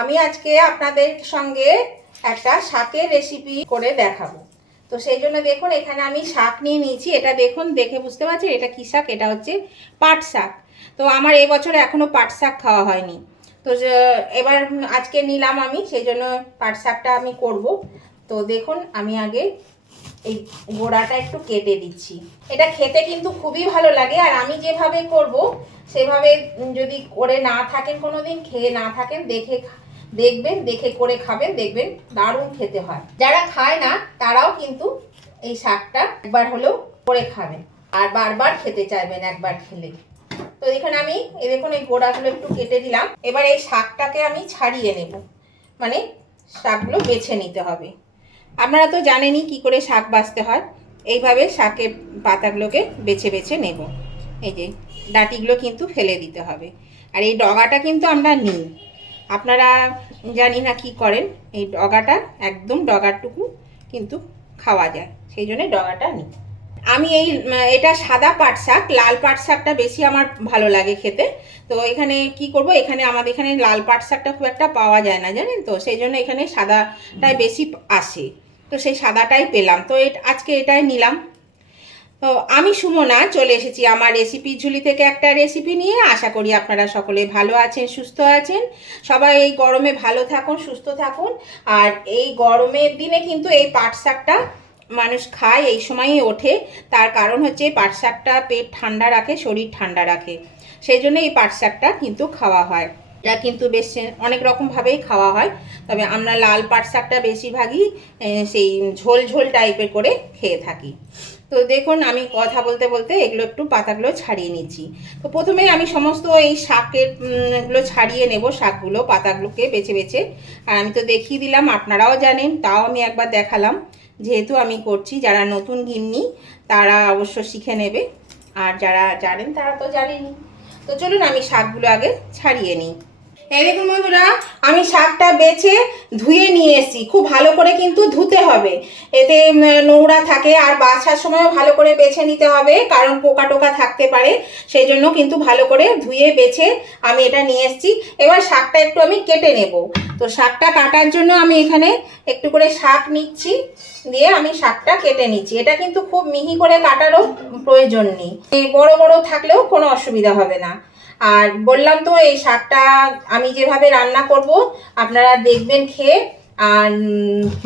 আমি আজকে আপনাদের সঙ্গে একটা শাকের রেসিপি করে দেখাবো। তো সেই জন্য দেখুন এখানে আমি শাক নিয়ে নিয়েছি। এটা দেখুন, দেখে বুঝতে পারছেন এটা কী শাক? এটা হচ্ছে পাট শাক। তো আমার এবছর এখনও পাট শাক খাওয়া হয়নি। তো এবার আজকে নিলাম আমি, সেই জন্য পাট শাকটা আমি করব। তো দেখুন আমি আগে এই গোড়াটা একটু কেটে দিচ্ছি। এটা খেতে কিন্তু খুবই ভালো লাগে, আর আমি যেভাবে করব সেভাবে যদি করে না থাকেন, কোনো দিন খেয়ে না থাকেন, দেখবেন, দেখে করে খাবেন, দেখবেন দারুণ খেতে হয়। যারা খায় না তারাও কিন্তু এই শাকটা একবার হলেও করে খাবেন, আর বারবার খেতে চাইবেন একবার খেলে। তো এখানে আমি দেখুন এই গোড়াগুলো একটু কেটে দিলাম। এবার এই শাকটাকে আমি ছাড়িয়ে নেব, মানে শাকগুলো বেছে নিতে হবে। আপনারা তো জানেনই কি করে শাক বাছতে হয়। এইভাবে শাকের পাতাগুলোকে বেছে বেছে নেব। এই যে ডাঁটিগুলো কিন্তু ফেলে দিতে হবে, আর এই ডগাটা কিন্তু আমরা নিই। আপনারা জানি না কি করেন, এই ডগাটা একদম ডগারটুকু কিন্তু খাওয়া যায়, সেই জন্য ডগাটা নিই আমি। এটা সাদা পাট শাক, লাল পাট শাকটা বেশি আমার ভালো লাগে খেতে। তো এখানে কি করব, আমাদের এখানে লাল পাট শাকটা খুব একটা পাওয়া যায় না, জানেন তো, সেই জন্য এখানে সাদাটাই বেশি আসে। তো সেই সাদাটাই পেলাম, তো আজকে এটাই নিলাম। তো আমি সুমনা চলে এসেছি আমার রেসিপি ঝুলি থেকে একটা রেসিপি নিয়ে। আশা করি আপনারা সকলে ভালো আছেন, সুস্থ আছেন। সবাই এই গরমে ভালো থাকুন, সুস্থ থাকুন। আর এই গরমের দিনে কিন্তু এই পাট শাকটা মানুষ খায়, এই সময়ই ওঠে। তার কারণ হচ্ছে পাট শাকটা পেট ঠান্ডা রাখে, শরীর ঠান্ডা রাখে, সেই জন্য এই পাট শাকটা কিন্তু খাওয়া হয়। এটা কিন্তু বেশ অনেক রকমভাবেই খাওয়া হয়, তবে আমরা লাল পাট শাকটা বেশিরভাগই সেই ঝোল ঝোল টাইপের করে খেয়ে থাকি। তো দেখুন আমি কথা বলতে বলতে এগুলো একটু পাতাগুলো ছাড়িয়ে নিচ্ছি। তো প্রথমে আমি সমস্ত এই শাকের গুলো ছাড়িয়ে নেব, শাকগুলো পাতাগুলোকে বেছে বেছে। আর আমি তো দেখিয়ে দিলাম, আপনারাও জানেন, তাও আমি একবার দেখালাম, যেহেতু আমি করছি। যারা নতুন গিন্নি তারা অবশ্য শিখে নেবে, আর যারা জানেন তারা তো জানেনই। তো চলুন আমি শাকগুলো আগে ছাড়িয়ে নিই। এই দেখুন বন্ধুরা, আমি শাকটা বেছে ধুয়ে নিয়ে এসেছি। খুব ভালো করে কিন্তু ধুতে হবে, এতে নোংরা থাকে, আর বাছার সময়ও ভালো করে বেছে নিতে হবে, কারণ পোকা টোকা থাকতে পারে। সেই জন্য কিন্তু ভালো করে ধুয়ে বেছে আমি এটা নিয়ে এসেছি। এবার শাকটা একটু আমি কেটে নেব। তো শাকটা কাটার জন্য আমি এখানে একটু করে শাক নিচ্ছি, দিয়ে আমি শাকটা কেটে নিচ্ছি। এটা কিন্তু খুব মিহি করে কাটারও প্রয়োজন নেই, বড় বড় থাকলেও কোনো অসুবিধা হবে না। আর বললাম তো এই শাকটা আমি যেভাবে রান্না করব আপনারা দেখবেন খেয়ে, আর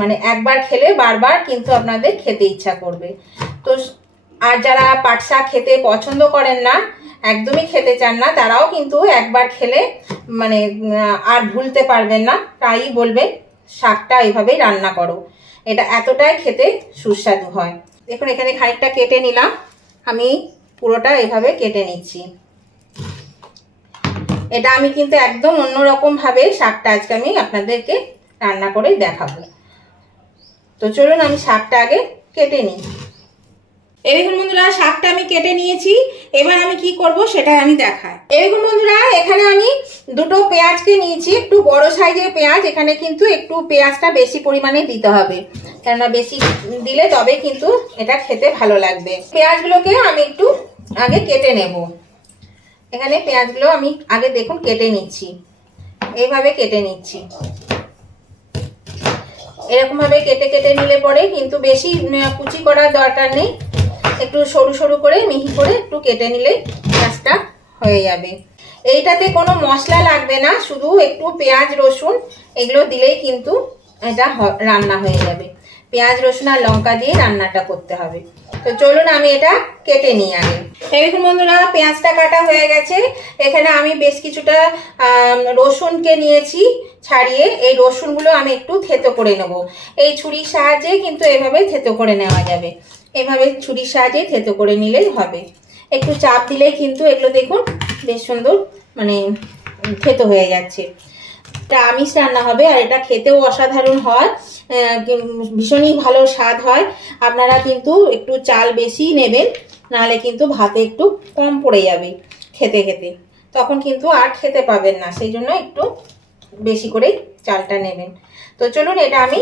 মানে একবার খেলে বারবার কিন্তু আপনাদের খেতে ইচ্ছা করবে। তো আর যারা পাট শাক খেতে পছন্দ করেন না, একদমই খেতে চান না, তারাও কিন্তু একবার খেলে মানে আর ভুলতে পারবেন না, তাই বলবেন শাকটা এইভাবেই রান্না করো। এটা এতটাই খেতে সুস্বাদু হয়। দেখুন এখানে খানিকটা কেটে নিলাম, আমি পুরোটা এভাবে কেটে নিচ্ছি। এটা আমি কিন্তু একদম অন্যরকমভাবে শাকটা আজকে আমি আপনাদেরকে রান্না করে দেখাবো। তো চলুন আমি শাকটা আগে কেটে নিই। এই দেখুন বন্ধুরা, শাকটা আমি কেটে নিয়েছি। এবার আমি কি করব সেটা আমি দেখাই। এই দেখুন বন্ধুরা, এখানে আমি দুটো পেঁয়াজকে নিয়েছি, একটু বড় সাইজের পেঁয়াজ। এখানে কিন্তু একটু পেঁয়াজটা বেশি পরিমাণে দিতে হবে, কেননা বেশি দিলে তবে কিন্তু এটা খেতে ভালো লাগবে। পেঁয়াজগুলোকে আমি একটু আগে কেটে নেব। এখানে পেঁয়াজগুলো আমি আগে দেখুন কেটে নিচ্ছি, এইভাবে কেটে নিচ্ছি। এরকমভাবে কেটে কেটে নিলে পরে কিন্তু বেশি কুচি করার দরকার নেই, একটু সরু সরু করে মিহি করে একটু কেটে নিলে পেঁয়াজটা হয়ে যাবে। এইটাতে কোনো মশলা লাগবে না, শুধু একটু পেঁয়াজ রসুন এগুলো দিলেই কিন্তু এটা রান্না হয়ে যাবে। পেঁয়াজ রসুন আর লঙ্কা দিয়ে রান্নাটা করতে হবে। তো চলুন আমি এটা কেটে নিই আগে। এই দেখুন বন্ধুরা, পেঁয়াজটা কাটা হয়ে গেছে। এখানে আমি বেশ কিছুটা রসুনকে নিয়েছি ছাড়িয়ে। এই রসুনগুলো আমি একটু থেতো করে নেব। এই ছুরির সাহায্যে কিন্তু এভাবে থেতো করে নেওয়া যাবে, এভাবে ছুরির সাহায্যে থেতো করে নিলেই হবে। একটু চাপ দিলেই কিন্তু এগুলো দেখুন বেশ সুন্দর মানে থেতো হয়ে যাচ্ছে। এটা আমিষ রান্না হবে, আর এটা খেতেও অসাধারণ হয়, ভীষণই ভালো স্বাদ হয়। আপনারা কিন্তু একটু চাল বেশি নেবেন, নাহলে কিন্তু ভাতে একটু কম পড়ে যাবে খেতে খেতে, তখন কিন্তু আর খেতে পাবেন না। সেই জন্য একটু বেশি করে চালটা নেবেন। তো চলুন এটা আমি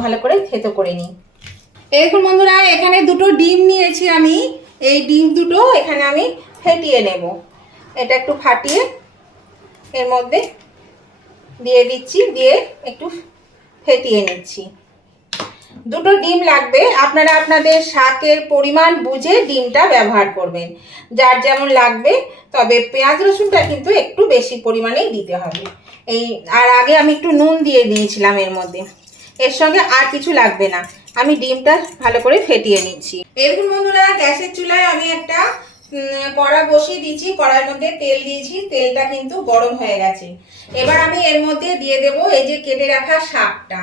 ভালো করে থেতো করে নিই। এই দেখুন বন্ধুরা, এখানে দুটো ডিম নিয়েছি আমি। এই ডিম দুটো এখানে আমি ফেটিয়ে নেব। এটা একটু ফাটিয়ে এর মধ্যে দিয়ে দিচ্ছি, দিয়ে একটু ফেটিয়ে নিচ্ছি। দুটো ডিম লাগবে, আপনারা আপনাদের শাকের পরিমাণ বুঝে ডিমটা ব্যবহার করবেন, যার যেমন লাগবে। তবে পেঁয়াজ রসুনটা কিন্তু একটু বেশি পরিমাণেই দিতে হবে। এই আর আগে আমি একটু নুন দিয়ে দিয়েছিলাম এর মধ্যে, এর সঙ্গে আর কিছু লাগবে না। আমি ডিমটা ভালো করে ফেটিয়ে নিচ্ছি। এরকম বন্ধুরা, গ্যাসের চুলায় আমি একটা কড়া বসিয়ে দিয়েছি, কড়ার মধ্যে তেল দিয়েছি, তেলটা কিন্তু গরম হয়ে গেছে। এবার আমি এর মধ্যে দিয়ে দেবো এই যে কেটে রাখা শাকটা,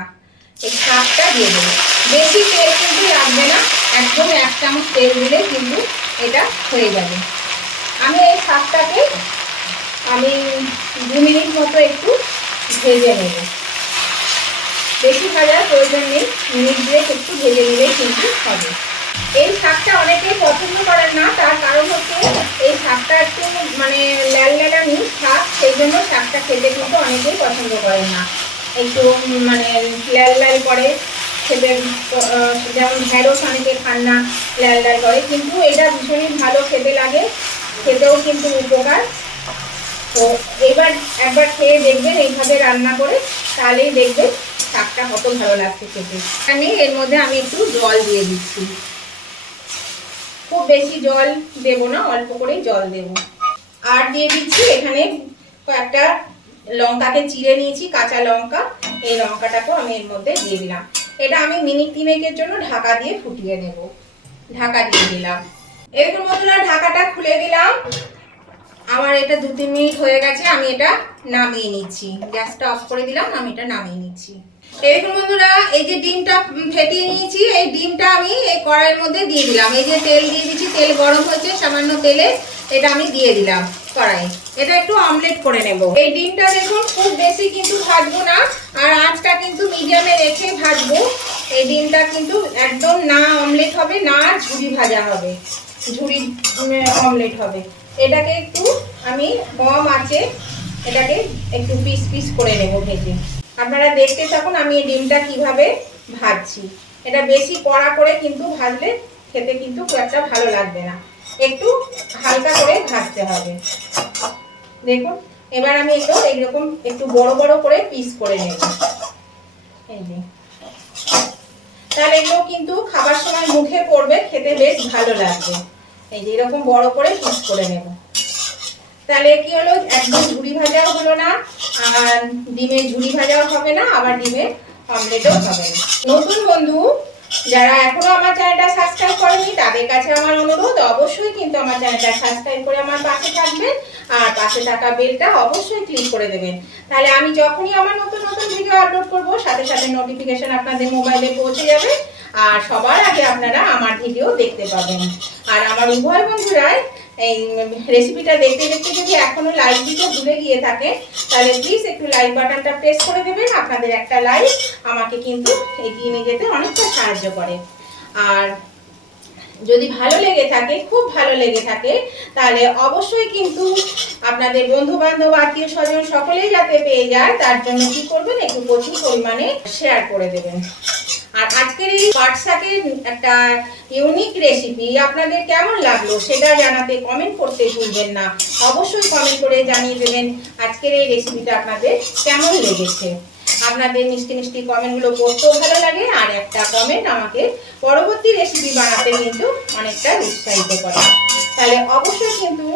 এই শাকটা দিয়ে দেবো। বেশি তেল কিন্তু লাগবে না, একদম 1 চামচ তেল দিলে কিন্তু এটা হয়ে যাবে। আমি এই শাকটাকে আমি 2 মিনিট মতো একটু ভেজে নেব। বেশি ভাজার প্রয়োজন নেই, মিনিট দিয়ে একটু ভেজে নিলেই কিন্তু হবে। এই শাকটা অনেকেই পছন্দ করেন না, তার কারণ হচ্ছে এই শাকটা একটু মানে ল্যালমি শাক, সেই জন্য শাকটা খেতে কিন্তু অনেকেই পছন্দ করেন না। একটু মানে লাল করে খেতে, যেমন ঢেঁড়স অনেকে খান না, লাল করে, কিন্তু এটা ভীষণই ভালো খেতে লাগে, খেতেও কিন্তু উপকার। তো এবার একবার খেয়ে দেখবেন এইভাবে রান্না করে, তাহলেই দেখবেন শাকটা কত ভালো লাগছে খেতে। এখানে এর মধ্যে আমি একটু জল দিয়ে দিচ্ছি, খুব বেশি জল দেব না, অল্প করেই জল দেব। আর দিয়ে দিচ্ছি এখানে কয়েকটা লঙ্কাকে চিড়ে নিয়েছি, কাঁচা লঙ্কা, এই লঙ্কাটাকেও আমি এর মধ্যে দিয়ে দিলাম। এটা আমি মিনিট 3 জন্য ঢাকা দিয়ে ফুটিয়ে নেব। ঢাকা দিয়ে দিলাম। এরকম বন্ধুরা, ঢাকাটা খুলে দিলাম। আমার এটা 2-3 মিনিট হয়ে গেছে, আমি এটা নামিয়ে নিচ্ছি। গ্যাসটা অফ করে দিলাম, আমি এটা নামিয়ে নিচ্ছি। এরকম বন্ধুরা, এই যে ডিমটা ফেটিয়ে নিয়েছি, এই ডিমটা আমি এই কড়াইয়ের মধ্যে দিয়ে দিলাম। এই যে তেল দিয়ে দিচ্ছি, তেল গরম হয়েছে, সামান্য তেলে এটা আমি দিয়ে দিলাম কড়াই। এটা একটু অমলেট করে নেব। এই ডিমটা দেখুন খুব বেশি কিন্তু ভাজবো না, আর আঁচটা কিন্তু মিডিয়ামে রেখে ভাজবো। এই ডিমটা কিন্তু একদম না অমলেট হবে, না ঝুরি ভাজা হবে, ঝুরি অমলেট হবে। এটাকে একটু আমি কম আঁচে এটাকে একটু পিস পিস করে নেব ভেজে। আপনারা দেখতে থাকুন আমি এই ডিমটা কিভাবে ভাজছি। এটা বেশি কড়া করে কিন্তু ভাজলে খেতে কিন্তু খুব একটা ভালো লাগবে না, একটু হালকা করে ভাজতে হবে। দেখুন এবার আমি এটা এইরকম একটু বড় বড় করে পিস করে নেব। এই যে, তাহলে এগুলো কিন্তু খাবার সময় মুখে পড়বে, খেতে বেশ ভালো লাগবে। এই যে এরকম বড় করে পিস করে নেব। তাহলে কি হলো, একদম ঝুরি ভাজাও হলো না, আর ডিমে ঝুরি ভাজাও হবে না, আবার ডিমের অমলেটও হবে না। নতুন বন্ধু যারা এখনো আমার চ্যানেলটা সাবস্ক্রাইব করেনি, তাদের কাছে আমার অনুরোধ, অবশ্যই কিন্তু আমার চ্যানেলটা সাবস্ক্রাইব করে আমার পাশে থাকবেন, আর পাশে থাকা বেলটা অবশ্যই ক্লিক করে দেবেন। তাহলে আমি যখনই আমার নতুন নতুন ভিডিও আপলোড করব, সাথে সাথে নোটিফিকেশন আপনাদের মোবাইলে পৌঁছে যাবে, আর সবার আগে আপনারা আমার ভিডিও দেখতে পাবেন। আর আমার উভয় বন্ধুরাই এই রেসিপিটা দেখতে দেখতে যদি এখনো লাইক দিতে ভুলে গিয়ে থাকে, তাহলে প্লিজ একটু লাইক বাটনটা প্রেস করে দেবেন। আপনাদের একটা লাইক আমাকে কিন্তু এগিয়ে নিয়ে যেতে অনেকটা সাহায্য করে। আর যদি ভালো লেগে থাকে, খুব ভালো লেগে থাকে, তাহলে অবশ্যই কিন্তু আপনাদের বন্ধু বান্ধব, আত্মীয় স্বজন সকলেই যাতে পেয়ে যায়, তার জন্য কি করবেন, একটু প্রচুর পরিমাণে শেয়ার করে দেবেন। আর আজকের এই পাট শাকের একটা ইউনিক রেসিপি আপনাদের কেমন লাগলো সেটা জানাতে কমেন্ট করতে ভুলবেন না। অবশ্যই কমেন্ট করে জানিয়ে দেবেন আজকের এই রেসিপিটা আপনাদের কেমন লেগেছে। আপনাদের মিষ্টি মিষ্টি কমেন্টগুলো পড়তেও ভালো লাগে, আর একটা কমেন্ট আমাকে পরবর্তী রেসিপি বানাতে কিন্তু অনেকটা উৎসাহিত করে। তাহলে অবশ্যই কিন্তু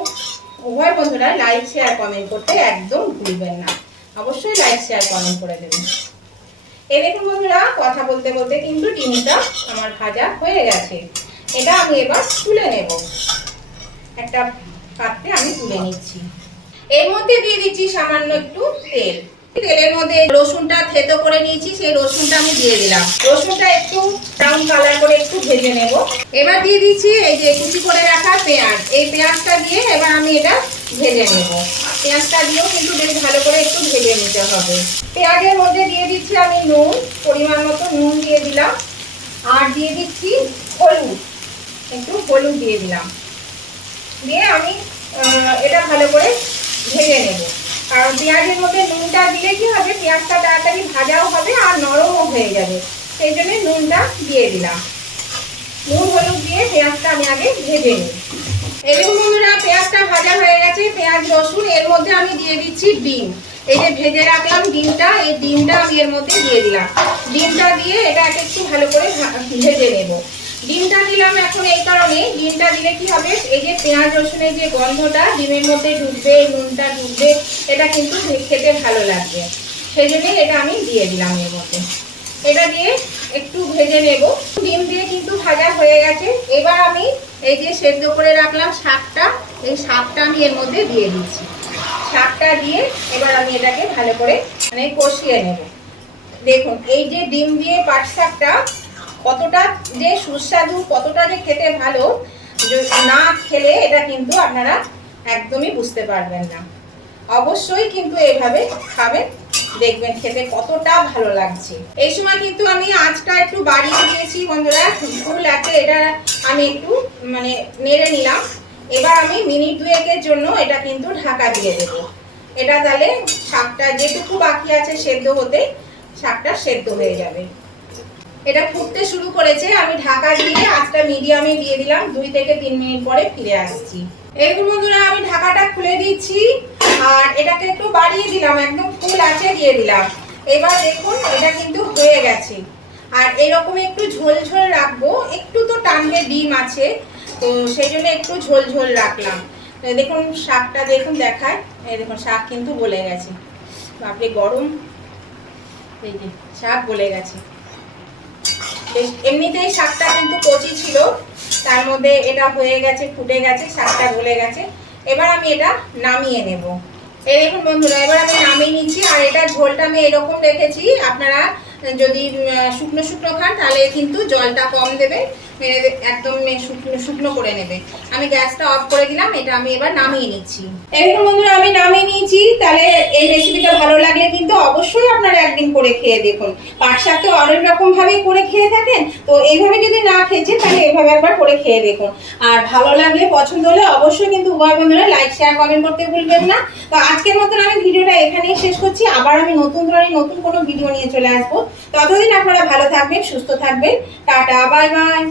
উভয় বন্ধুরা লাইক শেয়ার কমেন্ট করতে একদম ভুলবেন না। অবশ্যই লাইক শেয়ার কমেন্ট করে দেবেন। এই দেখুন বন্ধুরা, কথা বলতে বলতে কিন্তু ডিমটা আমার ভাজা হয়ে গেছে। এটা আমি এবার তুলে নেব, একটা পাত্রে আমি তুলে নিচ্ছি। এর মধ্যে দিয়ে দিচ্ছি সামান্য একটু তেল। তেলের মধ্যে রসুনটা থেতো করে নিয়েছি, সেই রসুনটা আমি দিয়ে দিলাম। রসুনটা একটু ব্রাউন কালার করে একটু ভেজে নেব। এবার দিয়ে দিচ্ছি এই যে কুচি করে রাখা পেঁয়াজ। এই পেঁয়াজটা দিয়ে এবার আমি এটা ভেজে নেব। পেঁয়াজটা দিয়েও কিন্তু বেশ ভালো করে একটু ভেজে নিতে হবে। পেঁয়াজের মধ্যে দিয়ে দিচ্ছি আমি নুন, পরিমাণ মতো নুন দিয়ে দিলাম, আর দিয়ে দিচ্ছি হলুদ, একটু হলুদ দিয়ে দিলাম। দিয়ে আমি এটা ভালো করে ভেজে নেব। কারণ পেঁয়াজের মধ্যে নুনটা দিলে কি হবে, পেঁয়াজটা তাড়াতাড়ি ভাজাও হবে আর নরমও হয়ে যাবে, সেই জন্য নুনটা দিয়ে দিলাম। নুন হলুদ দিয়ে পেঁয়াজটা আমি আগে ভেজে নিই। এরকম বন্ধুরা পেঁয়াজটা ভাজা হয়ে গেছে, পেঁয়াজ রসুন, এর মধ্যে আমি দিয়ে দিচ্ছি ডিম। এই যে ভেজে রাখলাম ডিমটা, এই ডিমটা আমি এর মধ্যে দিয়ে দিলাম। ডিমটা দিয়ে এটাকে একটু ভালো করে ভেজে নেব। ডিমটা দিলাম এখন এই কারণে, ডিমটা দিলে কি হবে, এই যে পেঁয়াজ রসুনের যে গন্ধটা ডিমের মধ্যে ঢুকবে, নুনটা ঢুকবে, এটা কিন্তু খেতে ভালো লাগবে। সেই জন্যই এটা আমি দিয়ে দিলাম এর মধ্যে। এটা দিয়ে একটু ভেজে নেব। ডিম দিয়ে কিন্তু ভাজা হয়ে গেছে। এবার আমি এই যে সেদ্ধ করে রাখলাম শাকটা, এই শাকটা আমি এর মধ্যে দিয়ে দিচ্ছি। শাকটা দিয়ে এবার আমি এটাকে ভালো করে মানে কষিয়ে নেব। দেখুন এই যে ডিম দিয়ে পাট শাকটা কতটা যে সুস্বাদু, কতটা যে খেতে ভালো, না খেলে এটা কিন্তু আপনারা একদমই বুঝতে পারবেন না। অবশ্যই কিন্তু এভাবে খাবেন, দেখবেন খেতে কতটা ভালো লাগছে। এই সময় কিন্তু আমি আঁচটা একটু বাড়িয়ে দিয়েছি বন্ধুরা, ফুল আছে, এটা আমি একটু মানে নেড়ে নিলাম। এবার আমি মিনিট 2-এর জন্য এটা কিন্তু ঢাকা দিয়ে দেব। এটা তাহলে শাকটা যেটুকু বাকি আছে সেদ্ধ হতে, শাকটা সেদ্ধ হয়ে যাবে। এটা ফুটতে শুরু করেছে, আমি ঢাকা দিয়ে আঁচটা মিডিয়ামে দিয়ে দিলাম। 2 থেকে 3 মিনিট পরে ফিরে আসছি। এরকম বন্ধুরা আমি ঢাকাটা খুলে দিচ্ছি আর এটাকে একটু বাড়িয়ে দিলাম, একদম ফুল আঁচে দিয়ে দিলাম। এবার দেখুন এটা কিন্তু হয়ে গেছে। আর এরকম একটু ঝোল ঝোল রাখবো, একটু তো টানবে, ডিম আছে তো সেই জন্য একটু ঝোল ঝোল রাখলাম। দেখুন শাকটা দেখুন দেখায়, এই দেখুন শাক কিন্তু গলে গেছে। বাপরে গরম, এই যে শাক গলে গেছে। এমনিতেই শাকটা কিন্তু কচি ছিল, তার মধ্যে এটা হয়ে গেছে, ফুটে গেছে, শাকটা গলে গেছে। এবার আমি এটা নামিয়ে নেব। এই দেখুন বন্ধুরা এবার আমি নামিয়ে নিচ্ছি। আর এটা ঝোলটা আমি এরকম রেখেছি, আপনারা যদি শুকনো শুকনো খান তাহলে কিন্তু জলটা কম দেবে, একদম শুকনো শুকনো করে নেবে। আমি গ্যাসটা অফ করে দিলাম, এটা আমি এবার নামিয়ে নিচ্ছি। এরকম বন্ধুরা আমি নামিয়ে নিয়েছি। তাহলে এই রেসিপিটা ভালো লাগলে কিন্তু অবশ্যই আপনারা একদিন করে খেয়ে দেখুন। পাট শাক তো অনেক রকম ভাবে করে খেয়ে থাকেন, তো এইভাবে যদি না খেয়েছেন তাহলে এইভাবে একবার করে খেয়ে দেখুন। আর ভালো লাগলে, পছন্দ হলে অবশ্যই কিন্তু উভয় বন্ধুরা লাইক শেয়ার কমেন্ট করতে ভুলবেন না। তো আজকের মতন আমি ভিডিওটা এখানেই শেষ করছি। আবার আমি নতুন ধরনের নতুন কোনো ভিডিও নিয়ে চলে আসবো। ততদিন আপনারা ভালো থাকবেন, সুস্থ থাকবেন। Tata, bye bye.